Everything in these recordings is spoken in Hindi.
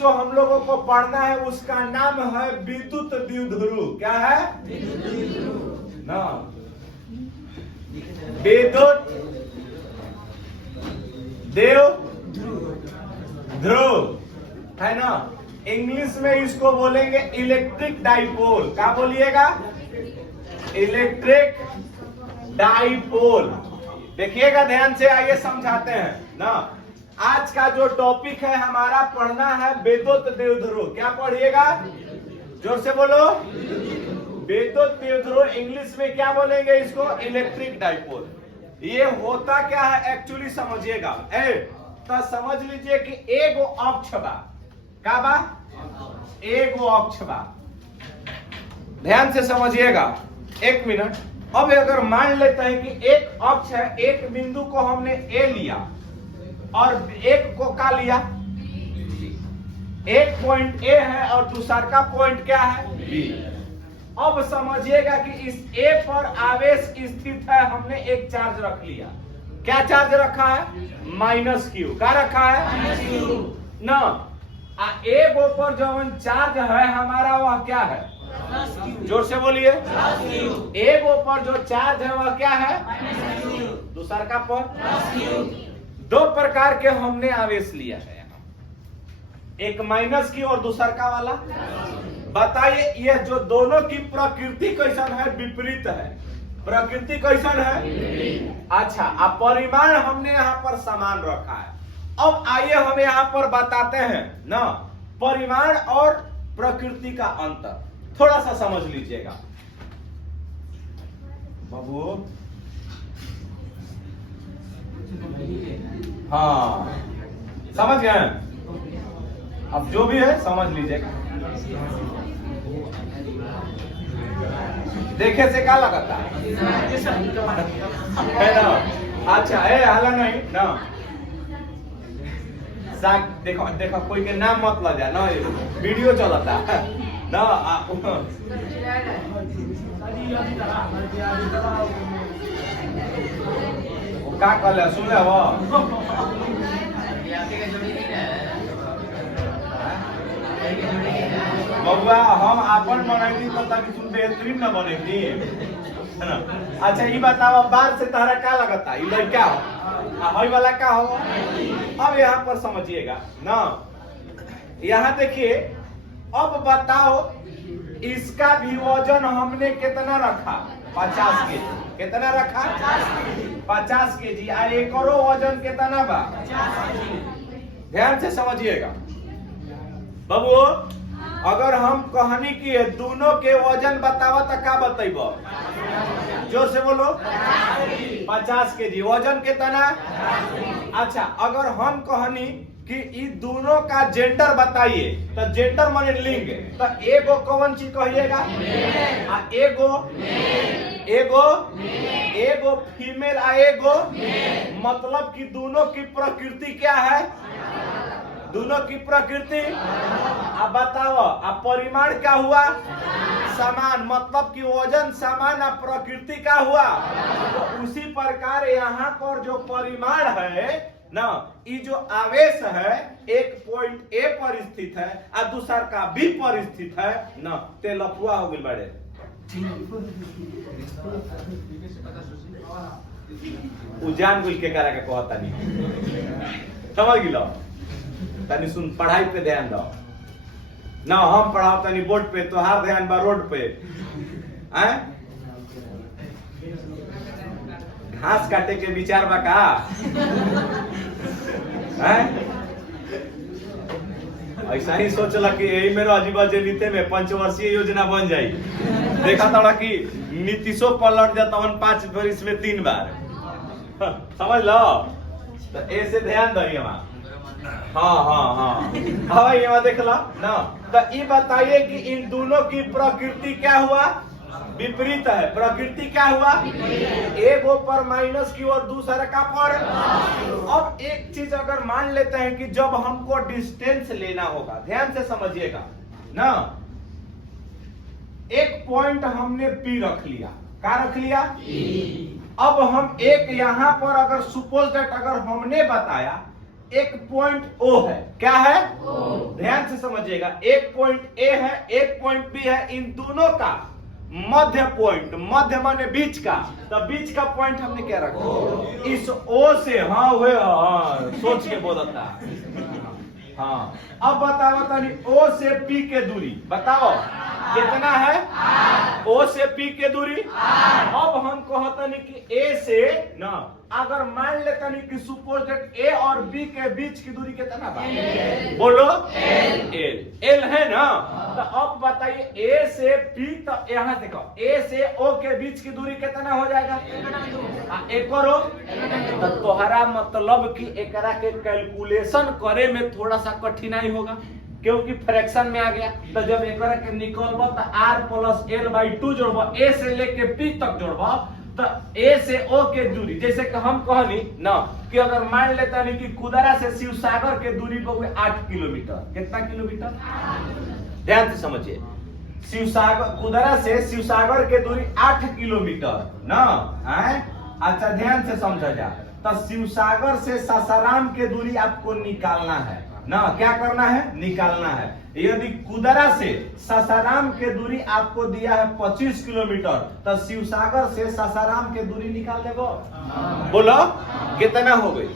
जो हम लोगों को पढ़ना है उसका नाम है विद्युत द्विध्रुव। क्या है ना? विद्युत ध्रुव है ना। इंग्लिश में इसको बोलेंगे इलेक्ट्रिक डाइपोल। क्या बोलिएगा? Electric dipole. देखिएगा ध्यान से, आइए समझाते हैं ना। आज का जो टॉपिक है हमारा पढ़ना है विद्युत द्विध्रुव। क्या पढ़िएगा? जोर से बोलो। विद्युत द्विध्रुव इंग्लिश में क्या बोलेंगे इसको? Electric dipole. ये होता क्या है एक्चुअली समझिएगा। तो समझ लीजिए कि एगो अक्ष बा। का बा? एगो अक्ष बा। ध्यान से समझिएगा, एक मिनट। अब अगर मान लेते हैं कि एक अक्ष है, एक बिंदु को हमने ए लिया और एक को का लिया, एक पॉइंट ए है और दूसरा का पॉइंट क्या है? बी। अब समझिएगा कि इस ए पर आवेश स्थित है, हमने एक चार्ज रख लिया। क्या चार्ज रखा है? Minus Q. क्या रखा है? ना एगो पर जो चार्ज है हमारा वह क्या है? जोर से बोलिए। एगो पर जो चार्ज है वह क्या है? दूसरा का पर। दो प्रकार के हमने आवेश लिया है यहाँ, एक माइनस की और दूसरा का वाला। बताइए ये जो दोनों की प्रकृति कैसन है? विपरीत है। प्रकृति कैसन है? अच्छा, अब परिमाण हमने यहाँ पर समान रखा है। अब आइए हम यहाँ पर बताते हैं ना परिमाण और प्रकृति का अंतर। थोड़ा सा समझ लीजिएगा बाबू। हाँ, समझ गए? अब जो भी है समझ लीजिएगा। देखे से क्या लगता है ना? अच्छा है, हाला नहीं ना। देखो देखो, कोई के नाम मत ला जा ना, वीडियो चलता ना। क्या कहले सुन ले वो बबुआ, हम अपन बनैती तो ताकि तुम बेहतरीन न बनेती है ना। अच्छा ये बताओ, बार से तारा क्या लगता है? ये क्या हो? हई वाला क्या हो? अब यहाँ पर समझिएगा ना, यहाँ देखिए। अब बताओ इसका भी वजन हमने कितना रखा? 50 केजी। कितना रखा? 50 केजी। एक और वजन कितना बा? ध्यान से समझिएगा बाबू। अगर हम कहनी कि दोनों के वजन बतावा तो क्या बताइब? जोर से बोलो। 50 केजी। वजन कितना? अच्छा, अगर हम कहनी कि इ दोनों का जेंडर बताइए, तो जेंडर माने लिंग, तो एगो कौन चीज कहिएगा? एगो फीमेल आ एगो, मतलब कि दोनों की प्रकृति क्या है? दोनों की प्रकृति। अब बताओ, अब परिमाण क्या हुआ? समान, मतलब कि वजन समान, अब प्रकृति क्या हुआ? तो उसी प्रकार यहाँ पर जो परिमाण है ना, ये जो आवेश है एक पॉइंट ए पर स्थित है और दूसरा का बी पर स्थित है ना, ते लफुआ हो गई बड़े। उजान गुल के करा के कहता नहीं, समझ गिलो? तनी सुन, पढ़ाई पे ध्यान दो ना। हम पढ़ाओ तनी बोर्ड पे, तो हर ध्यान बा रोड पे। घास काटे के विचार बा का? ऐसा ही सोचला कि यही मेरा अजीबा जेलीते में पंचवर्षीय योजना बन जाई। देखा था कि नीतीशों पलट जाता 5 वर्ष में 3 बार। समझ लो, तो ऐसे ध्यान दो यहाँ। हाँ यहाँ देखला ना। तो ये बताइए कि इन दोनों की प्रकृति क्या हुआ? विपरीत है। प्रकृति क्या हुआ? एगो पर माइनस की और दूसरा का पर। अब एक चीज अगर मान लेते हैं कि जब हमको डिस्टेंस लेना होगा, ध्यान से समझिएगा ना। एक पॉइंट हमने P रख लिया। क्या रख लिया? अब हम एक यहां पर अगर सपोज दैट अगर हमने बताया एक पॉइंट O है। क्या है? ध्यान से समझिएगा, एक पॉइंट ए है, एक पॉइंट बी है, इन दोनों का मध्य पॉइंट, मध्य माने बीच का, तो बीच का पॉइंट हमने क्या रखा, इस ओ से, हाँ हुए, हाँ सोच के बोलता। हाँ अब बताओ तनी, ओ से पी के दूरी बताओ कितना है, ओ से पी के दूरी। अब हम कहतनी कि ए से ना, अगर मान लेतनी कि सपोज दैट ए और बी के बीच की दूरी कितना बा, बोलो एल है ना। तो अब बताइए ए से पी, तो यहाँ देखो ए से ओ के बीच की दूरी कितना हो जाएगा, एक और तो तोहरा मतलब कि एकरा के कैलकुलेशन करे में थोड़ा सा कठिनाई होगा, क्योंकि फ्रैक्शन में आ गया। तो जब एक के निकलबो तो r प्लस एल बाई 2 जोड़बो, ए से लेके पी तक जोड़बो, तो ए से ओ के दूरी, जैसे कि हम कहनी ना कि अगर मान लेता नहीं कि कुदरा से शिवसागर के दूरी पर 8 किलोमीटर, कितना किलोमीटर, ध्यान से समझिए, शिवसागर, कुदरा से शिवसागर के दूरी 8 किलोमीटर ना है। अच्छा ध्यान से समझा जा, तो शिवसागर से सासाराम के दूरी आपको निकालना है ना, क्या करना है, निकालना है। यदि कुदरा से सासाराम के दूरी आपको दिया है 25 किलोमीटर, तो शिवसागर से सासाराम के दूरी निकाल देगो, बोलो कितना हो गई,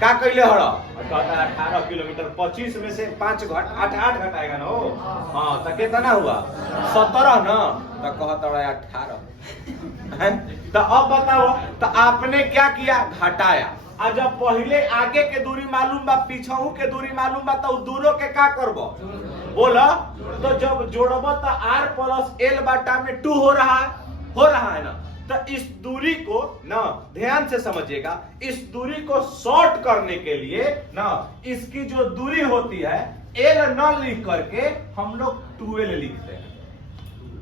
का कहले हड़ा, 18 किलोमीटर, 25 में से 5 घट 8 घटाएगा ना, हाँ तो कितना हुआ 17 ना, तो कहता है 18। तो अब बताओ, तो आपने क्या किया, घटाया। और जब पहले आगे के दूरी मालूम बा, पीछहू के दूरी मालूम बा, तो दोनों के का करबो, बोला। तो जब जोड़बो तो r प्लस एल बाटा में 2 हो रहा है ना। तो इस दूरी को ना ध्यान से समझिएगा, इस दूरी को शॉर्ट करने के लिए ना, इसकी जो दूरी होती है एल न लिख करके हम लोग 2l लिखते हैं।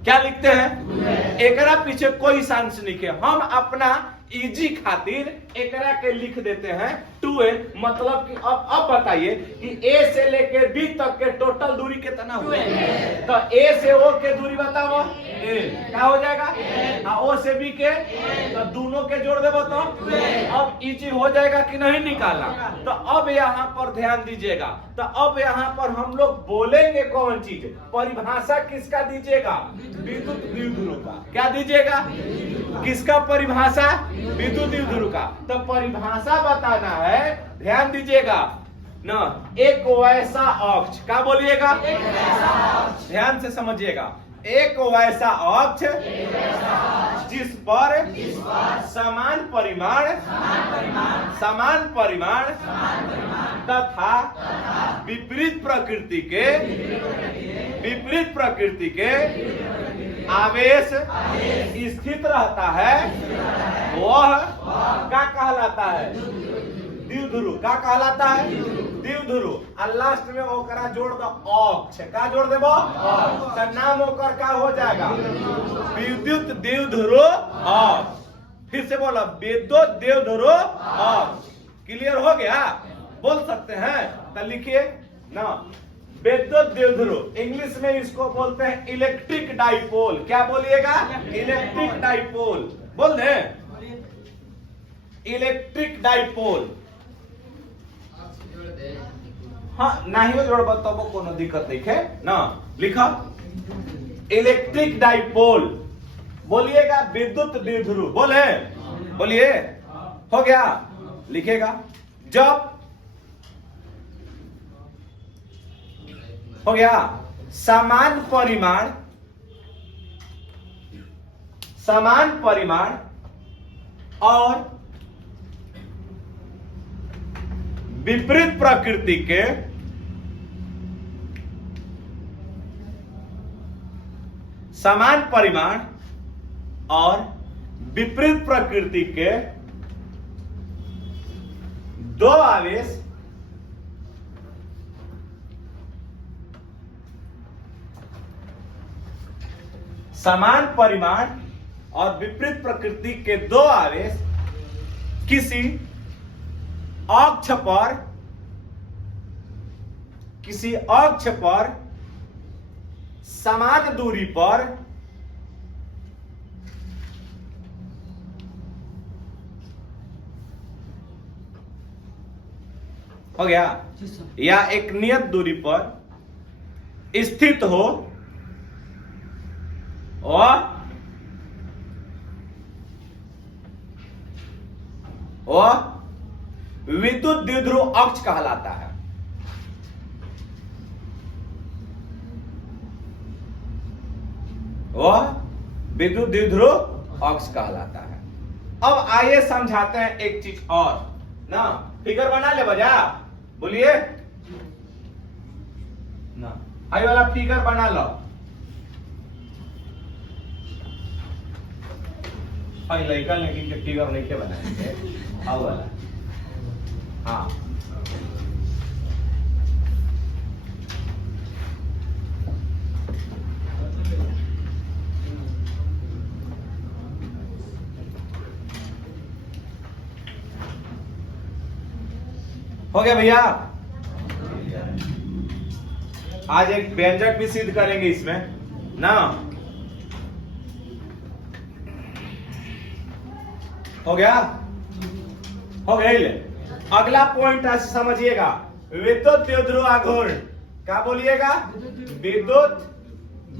क्या लिखते हैं, एकरा पीछे कोई साइंस नहीं है, हम अपना इजी खातिर एकरा के लिख देते हैं 2l। मतलब कि अब बताइए कि ए से लेके बी तक के टोटल दूरी कितना हुआ, तो ए से ओ के दूरी बताओ, क्या हो जाएगा, ओ से बी के, तो दोनों के जोड़ देबो तो अब इजी हो जाएगा कि नहीं निकालना। तो अब यहाँ पर ध्यान दीजिएगा, तो अब यहाँ पर हम लोग बोलेंगे कौन चीज, परिभाषा किसका दीजिएगा, विद्युत द्विध्रुव का। क्या दीजिएगा, किसका परिभाषा, विद्युत द्विध्रुव का। तो परिभाषा बताना है, ध्यान दीजिएगा ना, एक वैसा अक्ष, क्या बोलिएगा, ध्यान से समझिएगा, एक वैसा अक्ष जिस पर समान परिमाण तथा विपरीत प्रकृति के आवेश स्थित रहता है, वह क्या कहलाता है, द्विध्रुव। क्या कहलाता है, द्विध्रुव। और लास्ट में ओकरा जोड़ दो अक्ष, क्या जोड़ देबो, तो नाम ओकर क्या हो जाएगा, विद्युत द्विध्रुव अक्ष। फिर से बोला, विद्युत द्विध्रुव अक्ष। क्लियर हो गया, बोल सकते हैं, तो लिखिए ना, विद्युत द्विध्रुव, इंग्लिश में इसको बोलते हैं इलेक्ट्रिक डाइपोल। क्या बोलिएगा, इलेक्ट्रिक डाइपोल, बोल दे, इलेक्ट्रिक डाइपोल। हाँ नहीं जोड़ब तब कोनो दिक्कत नहीं है ना, लिखा इलेक्ट्रिक डाइपोल, बोलिएगा विद्युत द्विध्रुव, बोलिए, हो गया, लिखेगा। जब हो गया समान परिमाण और विपरीत प्रकृति के समान परिमाण और विपरीत प्रकृति के दो आवेश समान परिमाण और विपरीत प्रकृति के दो आवेश किसी अक्ष पर समान दूरी पर हो गया, या एक नियत दूरी पर स्थित हो और विद्युत द्विध्रुव अक्ष कहलाता है। वह विद्युत द्विध्रुव अक्ष कहलाता है। अब आइए समझाते हैं एक चीज और ना। फिगर बना ले बजा, बोलिए ना। आई वाला फिगर बना लो। लड़का लेकिन के फिगर नहीं के बनाएंगे। आओ वाला, हाँ हो गया भैया। आज एक व्यंजक भी सिद्ध करेंगे इसमें ना। हो गया, हो गया। अगला पॉइंट आज समझिएगा, विद्युत द्विध्रुव आघूर्ण। क्या बोलिएगा? विद्युत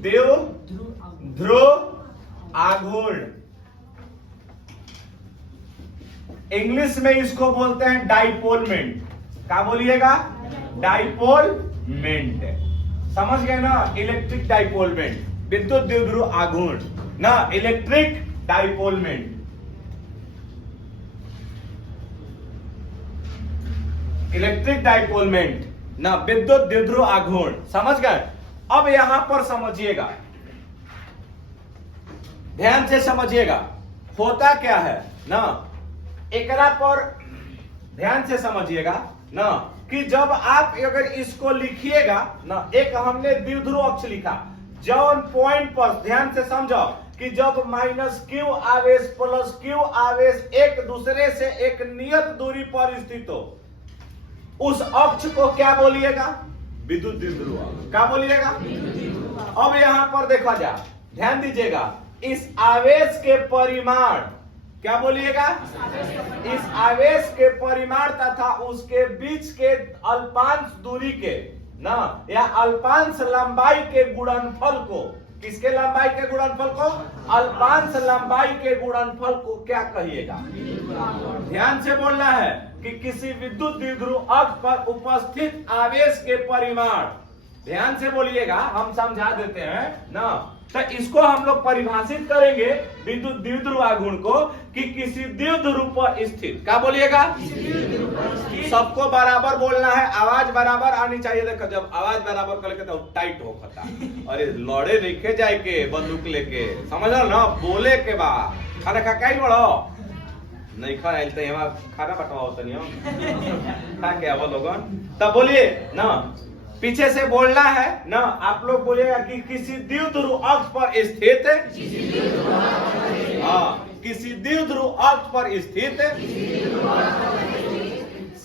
द्विध्रुव आघूर्ण। इंग्लिश में इसको बोलते हैं डाइपोलमेंट। क्या बोलिएगा? डाइपोलमेंट। समझ गए ना? इलेक्ट्रिक डाइपोलमेंट, विद्युत द्विध्रुव आघूर्ण ना, इलेक्ट्रिक डाइपोलमेंट। इलेक्ट्रिक डाइपोलमेंट ना, विद्युत द्विध्रुव आघूर्ण। समझ गए? अब यहां पर समझिएगा, ध्यान से समझिएगा, होता क्या है ना। एकरा पर ध्यान से समझिएगा ना कि जब आप अगर इसको लिखिएगा ना, एक हमने द्विध्रुव अक्ष लिखा, जौन पॉइंट पर ध्यान से समझो कि जब -q आवेश प्लस q आवेश एक दूसरे से एक नियत दूरी पर स्थित हो, उस अक्ष को क्या बोलिएगा? विद्युत द्विध्रुव। क्या बोलिएगा? अब यहां पर देखा जा, ध्यान दीजिएगा, इस आवेश के परिमाण, क्या बोलिएगा? इस आवेश के परिमाण तथा उसके बीच के अल्पांश दूरी के ना, या अल्पांश लंबाई के गुणनफल को, किसके लंबाई के गुणनफल को? अल्पांश लंबाई के गुणनफल को क्या कहिएगा? ध्यान से बोलना है कि किसी विद्युत द्विध्रुव अक्ष पर उपस्थित आवेश के परिमाण, ध्यान से बोलिएगा, हम समझा देते हैं ना। तो इसको हम लोग परिभाषित करेंगे विद्युत द्विध्रुव आघूर्ण को कि किसी द्विध्रुव पर स्थित। क्या बोलिएगा? सबको बराबर बोलना है, आवाज बराबर आनी चाहिए। देखो जब आवाज बराबर कर लेके तो टाइट हो खाता, अरे लड़े लेके जाए के बंदूक लेके, समझ ना, बोले के बाद खाना खा कहीं बड़ो नहीं खा रहे यहाँ खाना बटवाओ तो नहीं खा के आवो लोगन। तब बोलिए ना, पीछे से बोलना है ना, आप लोग बोलिएगा कि किसी द्विध्रुव अक्ष पर स्थित, हाँ, किसी द्विध्रुव अक्ष पर स्थित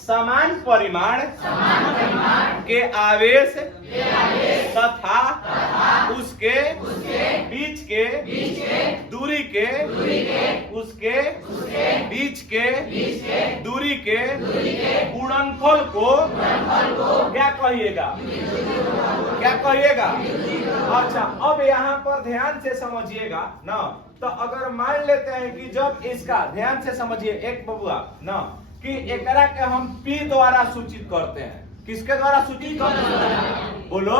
समान परिमाण के आवेश तथा उसके बीच के दूरी के, उसके बीच के दूरी के गुणनफल को क्या कहिएगा? क्या कहिएगा? अच्छा, अब यहाँ पर ध्यान से समझिएगा ना। तो अगर मान लेते हैं कि जब इसका, ध्यान से समझिए एक बबुआ ना, कि एकरा के हम P द्वारा सूचित करते हैं। किसके द्वारा सूचित करते हैं? बोलो,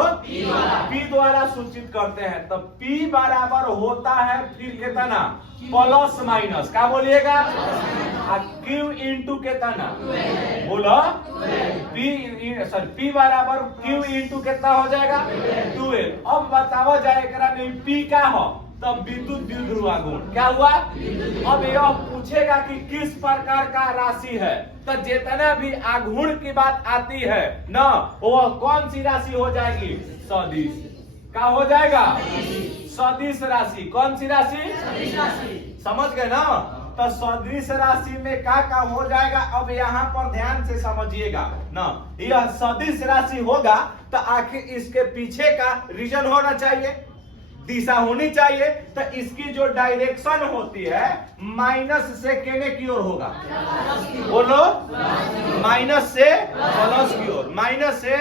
P द्वारा सूचित करते हैं। तो P बराबर होता है फिर कितना? Plus minus. क्या बोलिएगा? Q इंटू कितना? बोलो, P बराबर Q इंटू कितना हो जाएगा? 12। अब बताओ जाए एकरा में P क्या हो? तब विद्युत द्विध्रुव आघूर्ण क्या हुआ? अब यह पूछेगा कि किस प्रकार का राशि है, तो जितना भी आघूर्ण की बात आती है ना, वो कौन सी राशि हो जाएगी? सदिश। क्या हो जाएगा? सदिश राशि। कौन सी राशि? समझ गए ना? तो सदिश राशि में क्या हो जाएगा? अब यहाँ पर ध्यान से समझिएगा ना, यह सदिश राशि होगा तो आखिर इसके पीछे का रीजन होना चाहिए दिशा होनी चाहिए, तो इसकी जो डायरेक्शन होती है माइनस से केने की ओर होगा, बोलो, माइनस से प्लस की ओर, माइनस से।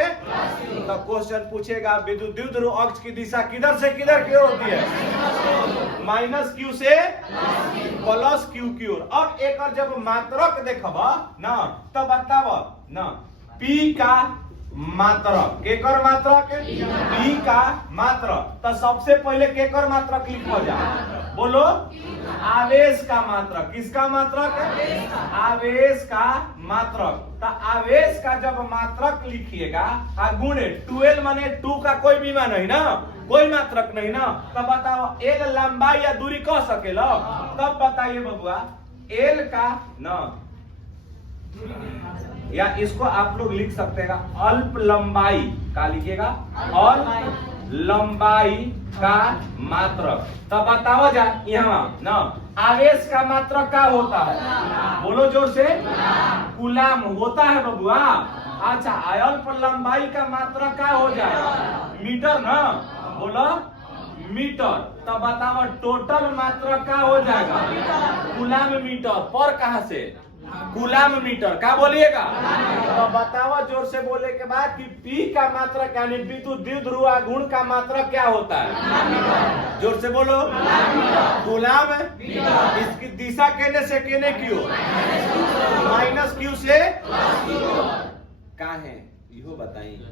तो क्वेश्चन पूछेगा विद्युत द्विध्रुव अक्ष की दिशा किधर से किधर की ओर होती है, माइनस क्यू से प्लस क्यू की ओर। अब एक और जब मात्रक देखब ना, तब बताब ना पी का मात्रक, केकर मात्रक, पी का मात्रक। तो सबसे पहले केकर मात्रक लिखो जा, बोलो, आवेश का मात्रक। किसका मात्रक, आवेश का मात्रक। तो आवेश का जब मात्रक लिखिएगा गुणे 12 माने 2 का कोई बीमा नहीं ना, कोई मात्रक नहीं ना, तब बताओ एल लंबाई या दूरी कह सकेला, तब बताइए बबुआ एल का ना, या इसको आप लोग लिख सकते हैं अल्प लंबाई का, लिखिएगा अल्प लंबाई का मात्रक। तब बताओ जा यहाँ ना आवेश का मात्रक क्या होता है, बोलो जोर से, कूलाम होता है बबुआ। अच्छा, अल्प लंबाई का मात्रक क्या हो जाए, मीटर ना, बोलो मीटर। तब बताओ टोटल मात्रक क्या हो जाएगा, कूलाम मीटर। पर कहां से, कूलाम मीटर। क्या बोलिएगा, तो बताओ जोर से बोले के बाद कि पी का मात्रक यानी विद्युत द्विध्रुव गुण का मात्रक क्या होता है, जोर से बोलो, कूलाम। इसकी दिशा केने से केने की ओर, माइनस क्यू से कहाँ है, इहो बताइए।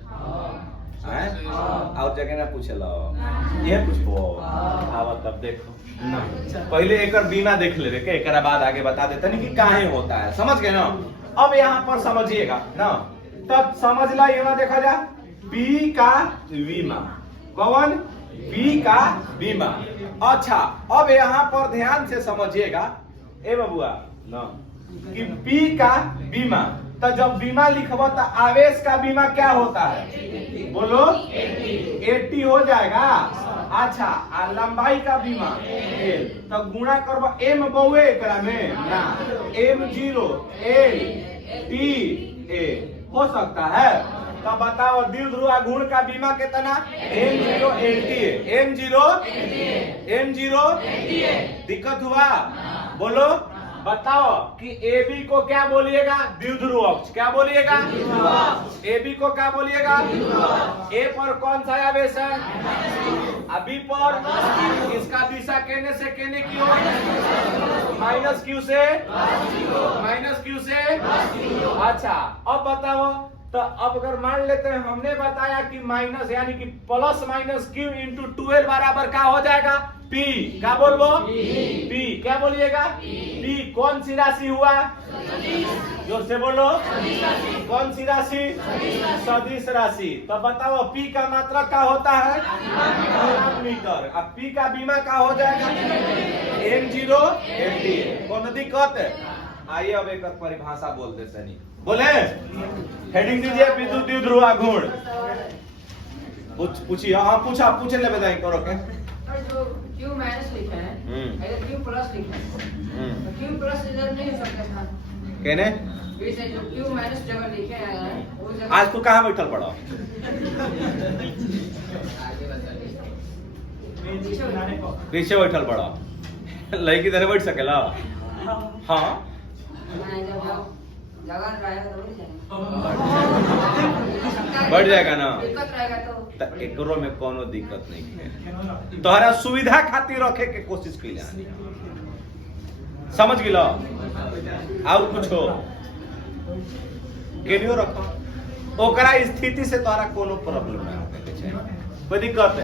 और जगह ना पूछे लो, ये पूछो आवा, तब देखो ना, पहले एक बीमा देख ले के एक बाद आगे बता देते नहीं कि काहे होता है, समझ गए ना। अब यहाँ पर समझिएगा ना, तब समझ ला, यहाँ देखा जा पी का बीमा, कौन, पी का बीमा। अच्छा, अब यहाँ पर ध्यान से समझिएगा ए बबुआ ना कि पी का बीमा, तो जब बीमा लिखब तो आवेश का बीमा क्या होता है, बोलो 80 हो जाएगा। अच्छा, लंबाई का बीमा तो गुणा करब एम बहुए एकरा में ना, M0 L T A हो सकता है। तो बताओ द्विध्रुव गुण का बीमा कितना, M0 L T A, M0 दिक्कत हुआ, बोलो, बताओ कि AB को क्या बोलिएगा, द्विध्रुव अक्ष। क्या बोलिएगा, AB को क्या बोलिएगा, A पर कौन सा आवेश है, अभी पर इसका दिशा केने से केने की ओर, माइनस क्यू से, माइनस क्यू से। अच्छा, अब बताओ, तो अब अगर मान लेते हैं हमने बताया कि माइनस यानी कि प्लस माइनस क्यू इंटू 12 बराबर क्या हो जाएगा, पी। क्या बोलबो, पी। क्या बोलिएगा, पी कौन सी राशि हुआ, जोर से बोलो, कौन सी राशि, सदिश राशि। तो बताओ पी का मात्रक क्या होता है, मीटर। अब पी का बीमा क्या हो जाएगा, M0 L T A। कौन दिक्कत है, आइए अब एक परिभाषा बोलते सनी, बोले हेडिंग दीजिए विद्युत द्विध्रुव गुण। पूछिए, हाँ पूछा, पूछे ले बताइए करो के। जो Q माइनस लिखे हैं, अगर Q प्लस लिखे हैं, तो Q प्लस इधर नहीं हो सकता था, कहने वैसे जो Q माइनस जगह लिखे हैं वो जगह। आज तू कहाँ बैठल पड़ा, पीछे बैठल पड़ा, लड़की तरह बैठ सकेला, हाँ बढ़ जाएगा ना, दिक्कत रहेगा तो एकरो में कोनो दिक्कत नहीं है, तोहरा सुविधा खातिर रखे के कोशिश की जाए, समझ गिलो। और कुछ हो केनियो रखो, ओकरा स्थिति से तोहरा कोनो प्रॉब्लम ना होके, कोई दिक्कत है।